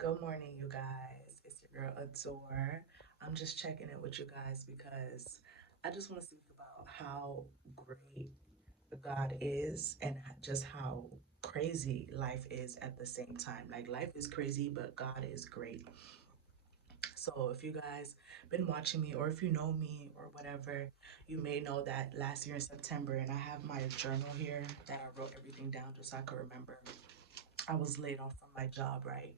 Good morning, you guys. It's your girl Adore. I'm just checking in with you guys because I just want to speak about how great God is and just how crazy life is at the same time. Like life is crazy, but God is great. So if you guys been watching me or if you know me or whatever, you may know that last year in September, and I have my journal here that I wrote everything down just so I could remember. I was laid off from my job, right?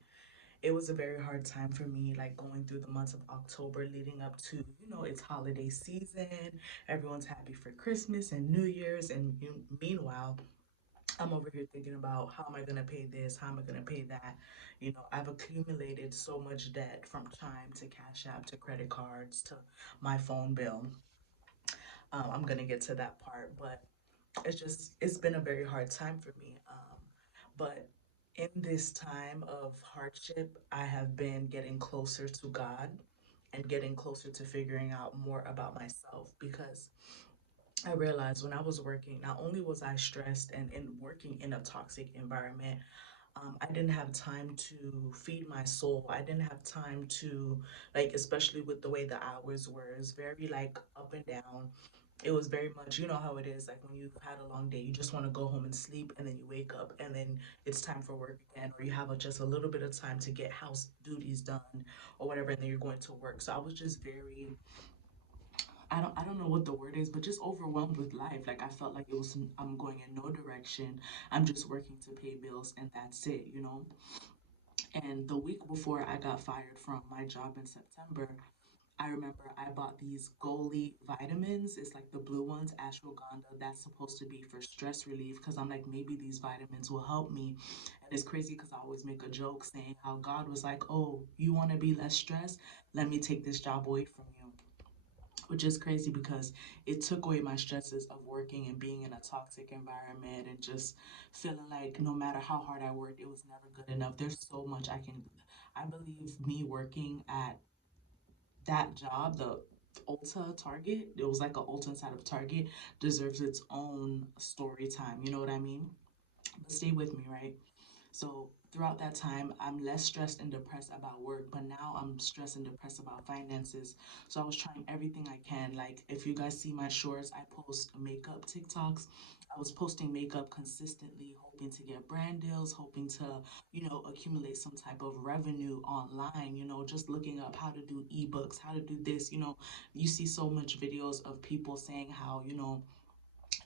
It was a very hard time for me, like going through the months of October leading up to, it's holiday season. Everyone's happy for Christmas and New Year's. And meanwhile, I'm over here thinking about how am I going to pay this? How am I going to pay that? I've accumulated so much debt from Chime to Cash App to credit cards to my phone bill. I'm going to get to that part, but it's been a very hard time for me. But in this time of hardship, I have been getting closer to God and getting closer to figuring out more about myself because I realized when I was working, not only was I stressed and in working in a toxic environment, I didn't have time to feed my soul. I didn't have time to, like, especially with the way the hours were, it's very like up and down. It was very much, you know how it is, like when you've had a long day, you just want to go home and sleep, and then you wake up, and then it's time for work again, or you have just a little bit of time to get house duties done or whatever, and then you're going to work. So I was just very, I don't know what the word is, but just overwhelmed with life. Like I felt like I'm going in no direction. I'm just working to pay bills and that's it. And the week before I got fired from my job in September, I remember I bought these Goli vitamins. It's like the blue ones, ashwagandha. That's supposed to be for stress relief because I'm like, maybe these vitamins will help me. And it's crazy because I always make a joke saying how God was like, oh, you want to be less stressed? Let me take this job away from you. Which is crazy because it took away my stresses of working and being in a toxic environment and just feeling like no matter how hard I worked, it was never good enough. There's so much I can. I believe me working at that job, the Ulta Target, it was like a Ulta inside of Target, deserves its own story time. You know what I mean? But stay with me, right? So throughout that time, I'm less stressed and depressed about work, but now I'm stressed and depressed about finances. So I was trying everything I can. Like if you guys see my shorts, I post makeup TikToks. I was posting makeup consistently, hoping to get brand deals, hoping to, accumulate some type of revenue online, just looking up how to do ebooks, how to do this, you see so much videos of people saying how,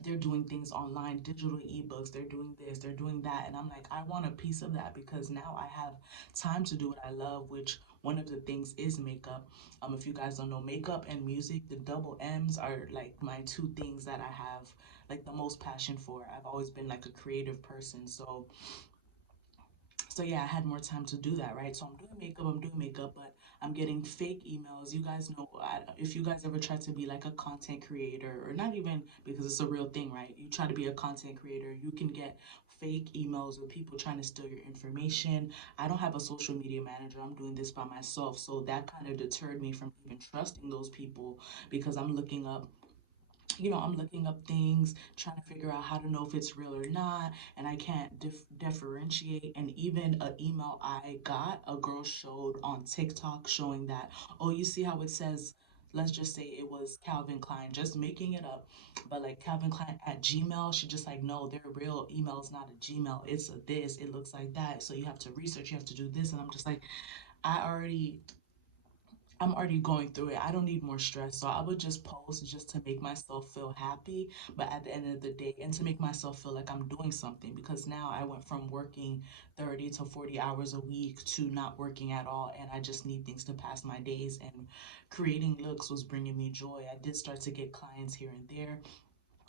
they're doing things online, digital ebooks, they're doing this, they're doing that. And I'm like, I want a piece of that because now I have time to do what I love, which one of the things is makeup. If you guys don't know, makeup and music, the double M's are like my two things that I have like the most passion for. I've always been like a creative person. So yeah, I had more time to do that, right? So I'm doing makeup, but I'm getting fake emails. You guys know, if you guys ever try to be like a content creator, or not even because it's a real thing, right? You try to be a content creator, you can get fake emails with people trying to steal your information. I don't have a social media manager. I'm doing this by myself. So that kind of deterred me from even trusting those people because I'm looking up things, trying to figure out how to know if it's real or not, and I can't differentiate. And even an email I got, a girl showed on TikTok showing that, oh, you see how it says, let's just say it was Calvin Klein, just making it up, but like Calvin Klein at Gmail, she just like, no, their real email is not a Gmail, it's a this, it looks like that. So you have to research, you have to do this. And I'm just like, I already I'm already going through it. I don't need more stress. So I would just post just to make myself feel happy, but at the end of the day, and to make myself feel like I'm doing something because now I went from working 30 to 40 hours a week to not working at all. And I just need things to pass my days. And creating looks was bringing me joy. I did start to get clients here and there.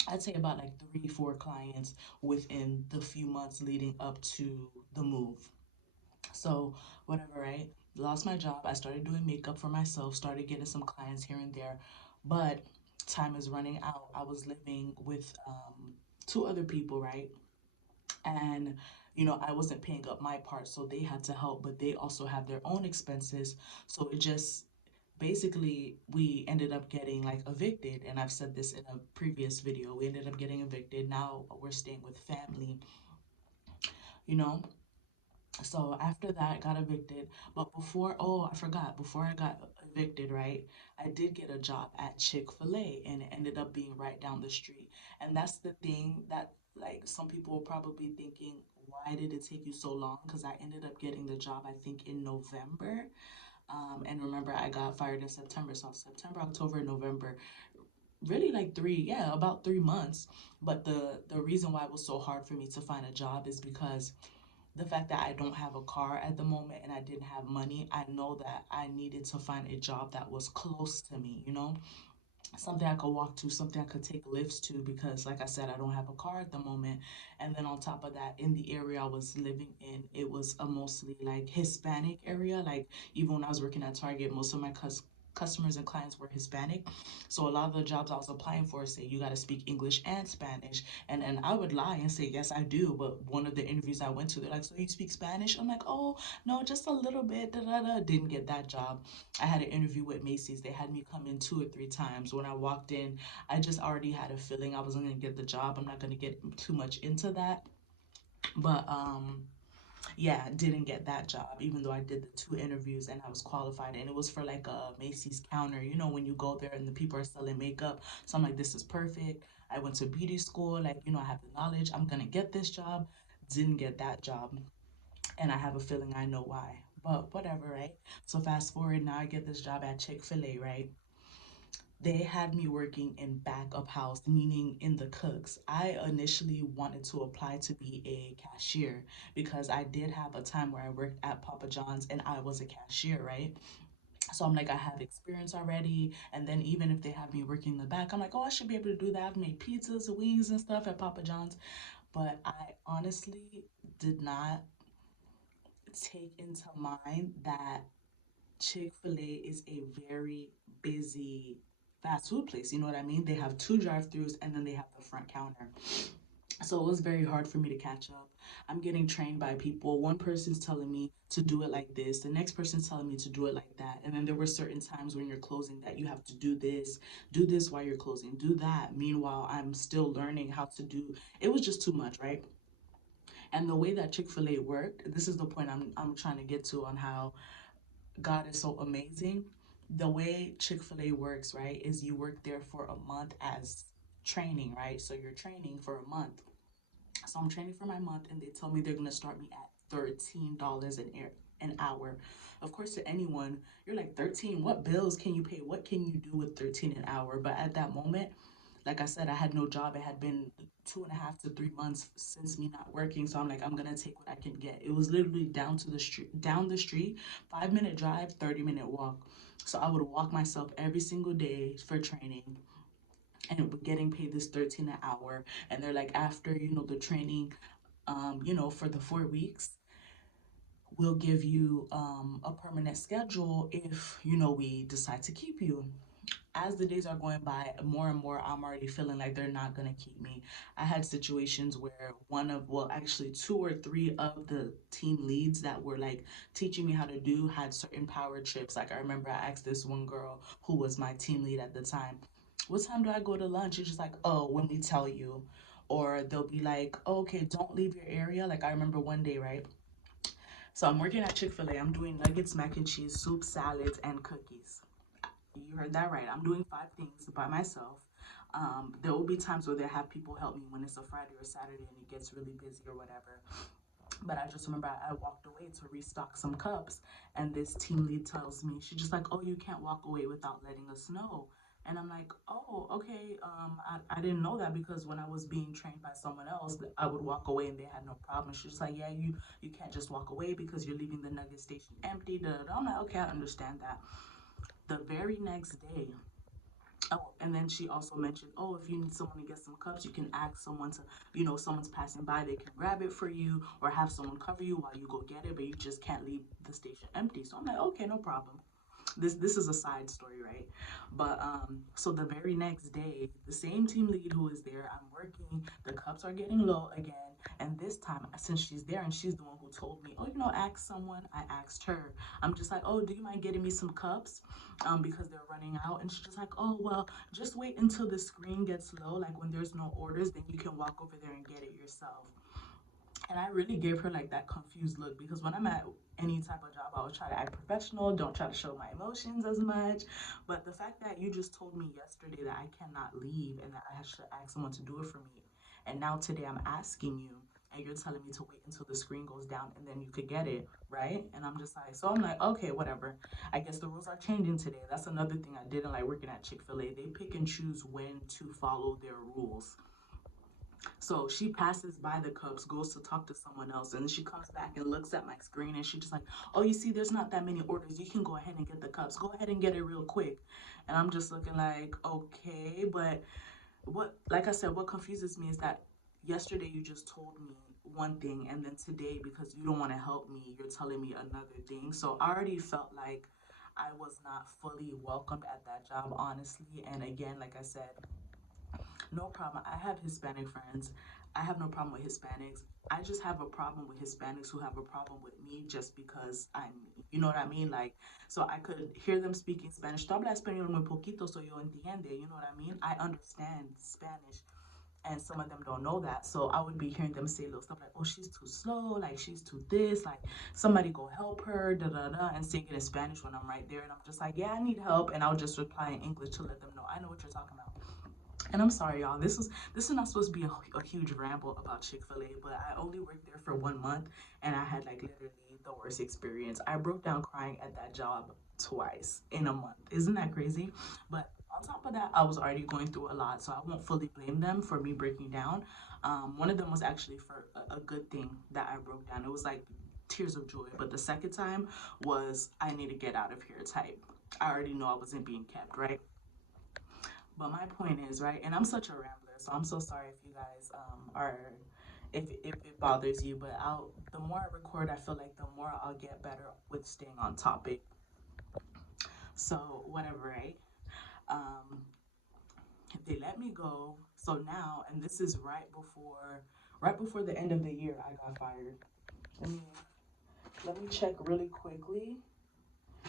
I'd say about like three, four clients within the few months leading up to the move. So, whatever, right? Lost my job. I started doing makeup for myself, started getting some clients here and there, but time is running out. I was living with two other people, right? And I wasn't paying up my part, so they had to help, but they also have their own expenses. So it just basically we ended up getting like evicted, and I've said this in a previous video. We ended up getting evicted. Now we're staying with family, you know. So after that, I got evicted. But before, oh, I forgot, before I got evicted, right, I did get a job at Chick-fil-A, and it ended up being right down the street. And that's the thing that, like, some people will probably be thinking, why did it take you so long? Because I ended up getting the job, I think, in November. And remember, I got fired in September. So September, October, November, really like about 3 months. But the reason why it was so hard for me to find a job is because the fact that I don't have a car at the moment and I didn't have money, I know that I needed to find a job that was close to me, something I could walk to, something I could take lifts to, because, like I said, I don't have a car at the moment. And then on top of that, in the area I was living in, it was a mostly like Hispanic area. Like, even when I was working at Target, most of my customers and clients were Hispanic. So a lot of the jobs I was applying for say you got to speak English and Spanish. And I would lie and say, yes, I do. But one of the interviews I went to, they're like, so you speak Spanish? I'm like, oh, no, just a little bit. Da, da, da. Didn't get that job. I had an interview with Macy's. They had me come in 2 or 3 times. When I walked in, I just already had a feeling I wasn't gonna get the job. I'm not gonna get too much into that. But yeah, didn't get that job, even though I did the 2 interviews and I was qualified. And it was for like a Macy's counter, when you go there and the people are selling makeup. So I'm like, this is perfect. I went to beauty school, like, I have the knowledge. I'm gonna get this job. Didn't get that job. And I have a feeling I know why. But whatever, right? So fast forward, now I get this job at Chick-fil-A, right? They had me working in back of house, meaning in the cooks. I initially wanted to apply to be a cashier because I did have a time where I worked at Papa John's and I was a cashier, right? So I'm like, I have experience already. And then even if they have me working in the back, I'm like, oh, I should be able to do that. I've made pizzas, wings, and stuff at Papa John's. But I honestly did not take into mind that Chick-fil-A is a very busy fast food place. You know what I mean? They have 2 drive-throughs and then they have the front counter. So it was very hard for me to catch up. I'm getting trained by people. One person's telling me to do it like this, the next person's telling me to do it like that. And then there were certain times when you're closing that you have to do this while you're closing, do that. Meanwhile, I'm still learning how to do it. Was just too much, right? And the way that Chick-fil-A worked, this is the point I'm trying to get to on how God is so amazing. The way Chick-fil-A works, right, is you work there for a month as training, right? So you're training for a month. So I'm training for my month, and they tell me they're gonna start me at $13 an hour. Of course, to anyone, you're like, 13. What bills can you pay? What can you do with 13 an hour? But at that moment, like I said, I had no job. It had been 2.5 to 3 months since me not working. So I'm like, I'm gonna take what I can get. It was literally down the street, 5 minute drive, 30-minute walk. So I would walk myself every single day for training and getting paid this 13 an hour. And they're like, after, the training, for the 4 weeks, we'll give you a permanent schedule if, we decide to keep you. As the days are going by, more and more, I'm already feeling like they're not gonna keep me. I had situations where actually 2 or 3 of the team leads that were like teaching me how to do had certain power trips. Like, I remember I asked this one girl who was my team lead at the time, what time do I go to lunch? She's just like, oh, when we tell you. Or they'll be like, oh, okay, don't leave your area. Like, I remember one day, right? So I'm working at Chick-fil-A. I'm doing nuggets, mac and cheese, soup, salads, and cookies. You heard that right. I'm doing 5 things by myself. There will be times where they have people help me when it's a Friday or Saturday and it gets really busy or whatever. But I just remember I walked away to restock some cups, and this team lead tells me, she's just like, oh, you can't walk away without letting us know. And I'm like, oh, okay. I didn't know that, because when I was being trained by someone else, I would walk away and they had no problem. She's just like, yeah, you can't just walk away because you're leaving the nugget station empty. Da, da, da. I'm like, okay, I understand that. The very next day, oh, and then she also mentioned, oh, if you need someone to get some cups, you can ask someone to, someone's passing by, they can grab it for you, or have someone cover you while you go get it, but you just can't leave the station empty. So I'm like, okay, no problem. This is a side story, right? But so the very next day, the same team lead who is there, I'm working, the cups are getting low again. And this time, since she's there and she's the one who told me, oh, ask someone, I asked her. I'm just like, oh, do you mind getting me some cups? Because they're running out. And she's just like, oh, well, just wait until the screen gets low. Like, when there's no orders, then you can walk over there and get it yourself. And I really gave her like that confused look because when I'm at any type of job, I would try to act professional, don't try to show my emotions as much. But the fact that you just told me yesterday that I cannot leave and that I should ask someone to do it for me, and now today I'm asking you and you're telling me to wait until the screen goes down and then you could get it, right? And I'm just like, so I'm like, okay, whatever. I guess the rules are changing today. That's another thing I didn't like working at Chick-fil-A. They pick and choose when to follow their rules. So she passes by the cups, goes to talk to someone else, and then she comes back and looks at my screen and she just like, oh, you see, there's not that many orders. You can go ahead and get the cups. Go ahead and get it real quick. And I'm just looking like, okay, but what, like I said, what confuses me is that yesterday you just told me one thing, and then today, because you don't want to help me, you're telling me another thing. So I already felt like I was not fully welcomed at that job, honestly. And again, like I said, no problem. I have Hispanic friends. I have no problem with Hispanics. I just have a problem with Hispanics who have a problem with me just because I'm me. You know what I mean? Like, so I could hear them speaking Spanish. Tú hablas español muy poquito, so yo entiende. You know what I mean? I understand Spanish, and some of them don't know that. So I would be hearing them say little stuff like, "Oh, she's too slow. Like, she's too this. Like, somebody go help her." Da da da, and saying it in Spanish when I'm right there, and I'm just like, "Yeah, I need help," and I'll just reply in English to let them know I know what you're talking about. And I'm sorry, y'all. This is not supposed to be a huge ramble about Chick-fil-A, but I only worked there for 1 month, and I had like literally the worst experience. I broke down crying at that job twice in a month. Isn't that crazy? But on top of that, I was already going through a lot, so I won't fully blame them for me breaking down. One of them was actually for a good thing that I broke down. It was like tears of joy, but the second time was I need to get out of here type. I already know I wasn't being kept, right? But my point is, right, and I'm such a rambler, so I'm so sorry if you guys are if it bothers you, but I'll the more I record, I feel like the more I'll get better with staying on topic. So whatever, right? Um, they let me go. So now, and this is right before the end of the year, I got fired. Let me let me check really quickly.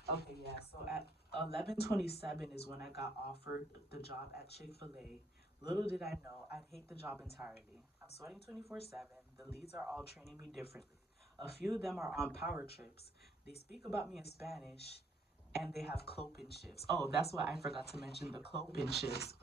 Okay, yeah. So at 11:27 is when I got offered the job at Chick-fil-A. Little did I know I'd hate the job entirely. I'm sweating 24/7. The leads are all training me differently. A few of them are on power trips. They speak about me in Spanish and they have clopen shifts. Oh, that's what I forgot to mention, the clopen shifts.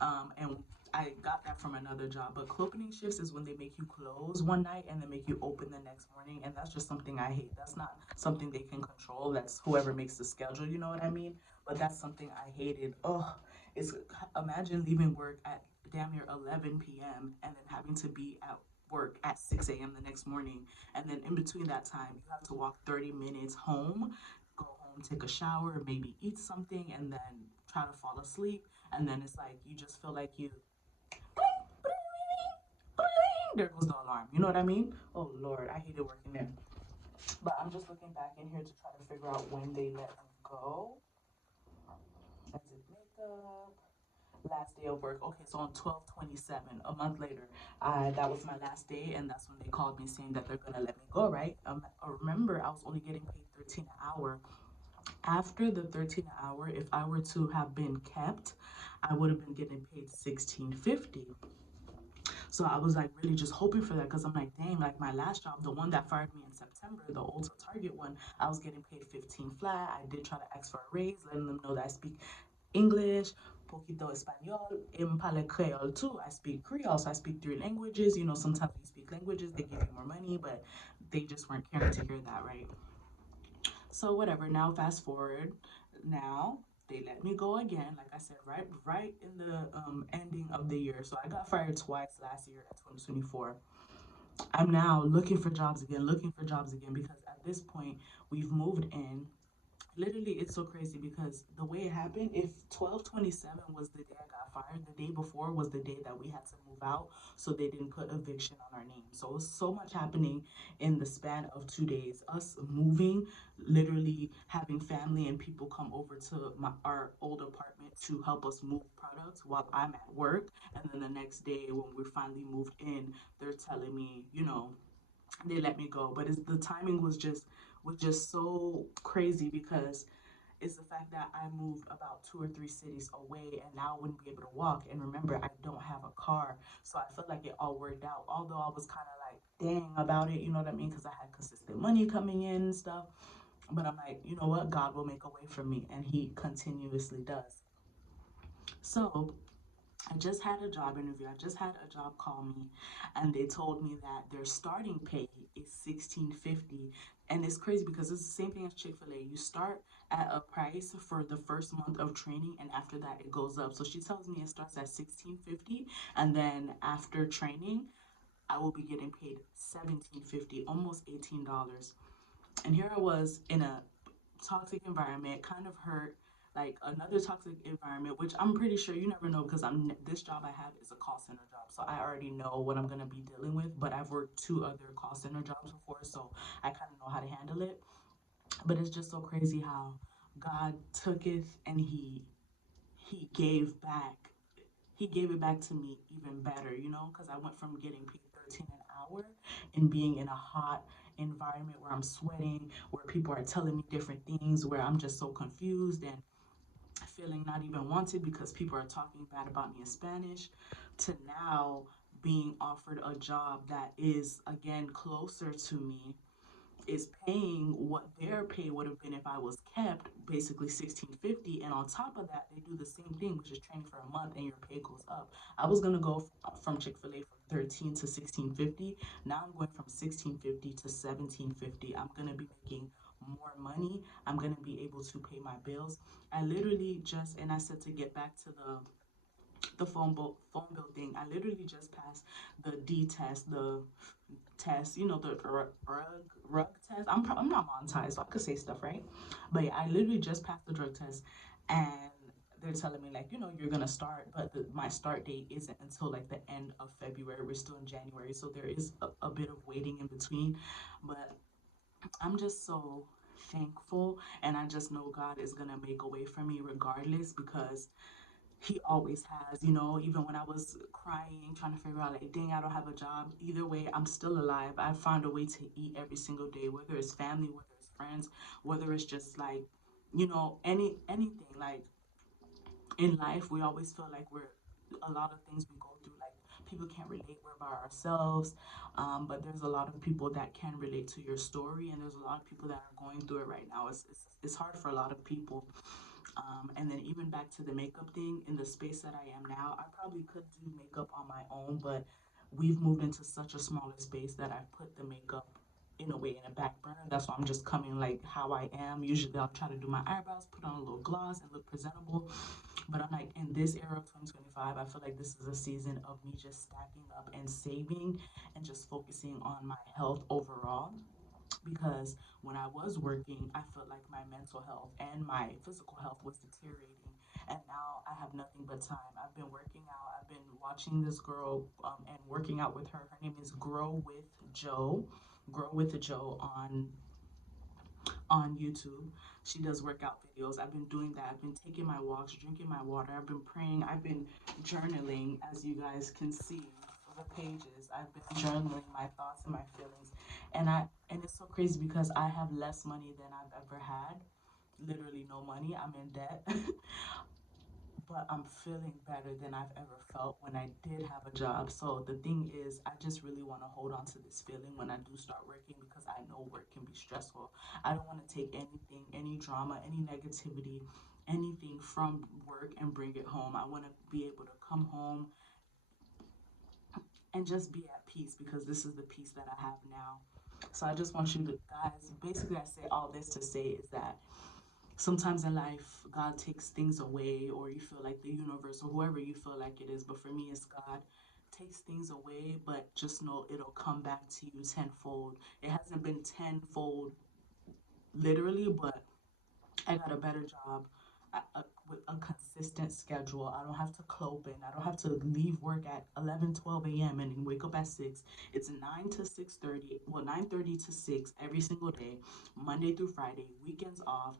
And I got that from another job. But clopening shifts is when they make you close one night and then make you open the next morning, and that's just something I hate. That's not something they can control. That's whoever makes the schedule. You know what I mean? But that's something I hated. Oh, it's imagine leaving work at damn near 11 p.m. and then having to be at work at 6 a.m. the next morning, and then in between that time you have to walk 30 minutes home, go home, take a shower, maybe eat something, and then try to fall asleep, and then it's like you just feel like you there goes the alarm. You know what I mean? Oh Lord, I hated working there. But I'm just looking back in here to try to figure out when they let me go. Is it makeup? Last day of work. Okay, so on 12/27, a month later, that was my last day, and that's when they called me saying that they're gonna let me go. Right? Remember, I was only getting paid 13 an hour. After the 13 an hour, if I were to have been kept, I would have been getting paid 16.50. So I was like really just hoping for that because I'm like, dang, like my last job, the one that fired me in September, the Ulta Target one, I was getting paid 15 flat. I did try to ask for a raise, letting them know that I speak English, poquito español, impale Creole too. I speak Creole, so I speak three languages. You know, sometimes you speak languages, they give you more money, but they just weren't caring to hear that, right? So whatever. Now fast forward. Now they let me go again. Like I said, right in the ending of the year. So I got fired twice last year at 2024. I'm now looking for jobs again because at this point we've moved in. Literally, it's so crazy because the way it happened, if 12/27 was the day I got fired, the day before was the day that we had to move out, so they didn't put eviction on our name. So it was so much happening in the span of 2 days. Us moving, literally having family and people come over to our old apartment to help us move products while I'm at work. And then the next day, when we finally moved in, they're telling me, they let me go. But the timing was just so crazy because It's the fact that I moved about 2 or 3 cities away and now I wouldn't be able to walk. And remember, I don't have a car. So I felt like it all worked out. Although I was kind of like, dang about it, you know what I mean? Because I had consistent money coming in and stuff. But I'm like, you know what? God will make a way for me. And He continuously does. So I just had a job interview. I just had a job call me, and they told me that their starting pay is 16.50, and it's crazy because it's the same thing as Chick-fil-A. You start at a price for the first month of training, and after that it goes up. So she tells me it starts at 16.50, and then after training, I will be getting paid 17.50, almost $18. And here I was in a toxic environment, kind of hurt, like another toxic environment, which I'm pretty sure you never know because this job I have is a call center job, so I already know what I'm gonna be dealing with. But I've worked 2 other call center jobs before, so I kind of know how to handle it. But it's just so crazy how God tooketh and He gave back. He gave it back to me even better, because I went from getting paid 13 an hour and being in a hot environment where I'm sweating, where people are telling me different things, where I'm just so confused and feeling not even wanted because people are talking bad about me in Spanish, to now being offered a job that is again closer to me, is paying what their pay would have been if I was kept, basically 16.50, and on top of that, they do the same thing, which is training for a month and your pay goes up. I was gonna go from Chick-fil-A from 13 to 16.50. Now I'm going from 16.50 to 17.50. I'm gonna be making more money. I'm gonna be able to pay my bills. I literally just, and I said to get back to the phone bill thing. I literally just passed the D test, the test, the rug test. I'm not monetized, so I could say stuff, right? But yeah, I literally just passed the drug test, and they're telling me like, you're gonna start, but my start date isn't until like the end of February. We're still in January, so there is a bit of waiting in between. But I'm just so thankful, and I just know God is gonna make a way for me regardless, because He always has, even when I was crying, trying to figure out, like, dang, I don't have a job. Either way, I'm still alive. I found a way to eat every single day, whether it's family, whether it's friends, whether it's just like, anything. Like, in life, we always feel like a lot of things we go through, like, people can't relate, we're by ourselves. But there's a lot of people that can relate to your story, and there's a lot of people that are going through it right now. It's hard for a lot of people. And then even back to the makeup thing, in the space that I am now, I probably could do makeup on my own, but we've moved into such a smaller space that I've put the makeup in a way in a back burner. That's why I'm just coming like how I am. Usually I'll try to do my eyebrows, put on a little gloss and look presentable. But I'm like, in this era of 2025, I feel like this is a season of me just stacking up and saving and just focusing on my health overall, because when I was working, I felt like my mental health and my physical health was deteriorating. And now I have nothing but time. I've been working out. I've been watching this girl and working out with her. Her name is Grow with Joe. Grow with Joe on YouTube. She does workout videos. I've been doing that. I've been taking my walks, drinking my water. I've been praying. I've been journaling, as you guys can see for the pages. I've been journaling my thoughts and my feelings. And it's so crazy because I have less money than I've ever had. Literally no money. I'm in debt. But I'm feeling better than I've ever felt when I did have a job. So the thing is, I just really want to hold on to this feeling when I do start working, because I know work can be stressful. I don't want to take anything, any drama, any negativity, anything from work and bring it home. I want to be able to come home and just be at peace, because this is the peace that I have now. So I just want you to guys, basically I say all this to say is that sometimes in life, God takes things away, or you feel like the universe or whoever you feel like it is, but for me, it's God takes things away, but just know it'll come back to you tenfold. It hasn't been tenfold literally, but I got a better job, with a consistent schedule. I don't have to cloak in. I don't have to leave work at 11, 12 a.m. and wake up at 6. It's 9 to 6:30, well, 9:30 to 6 every single day, Monday through Friday, weekends off.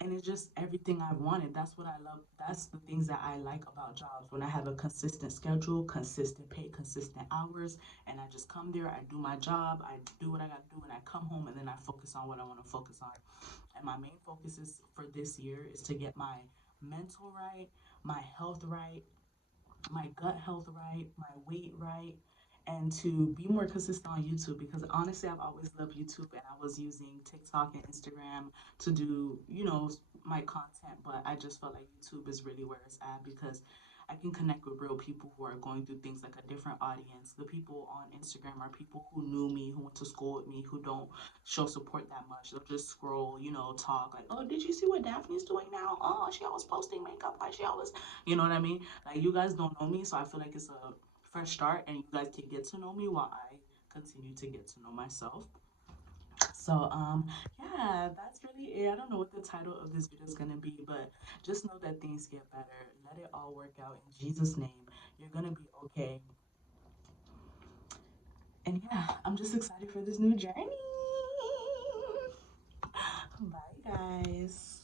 and it's just everything I wanted. That's what I love. That's the things that I like about jobs. When I have a consistent schedule, consistent pay, consistent hours, and I just come there, I do my job, I do what I got to do, and I come home and then I focus on what I want to focus on. And my main focus is for this year is to get my mental right, my health right, my gut health right, my weight right, and to be more consistent on YouTube because honestly, I've always loved YouTube and I was using TikTok and Instagram to do, my content, but I just felt like YouTube is really where it's at because I can connect with real people who are going through things like a different audience. The people on Instagram are people who knew me, who went to school with me, who don't show support that much. They'll just scroll, talk like, oh, did you see what Daphne's doing now? Oh, she always posting makeup. Like she always, you know what I mean? Like you guys don't know me, so I feel like it's a fresh start, and you guys can get to know me while I continue to get to know myself. So yeah, that's really it. I don't know what the title of this video is gonna be, but just know that things get better. Let it all work out in Jesus' name. You're gonna be okay. And yeah, I'm just excited for this new journey. Bye guys.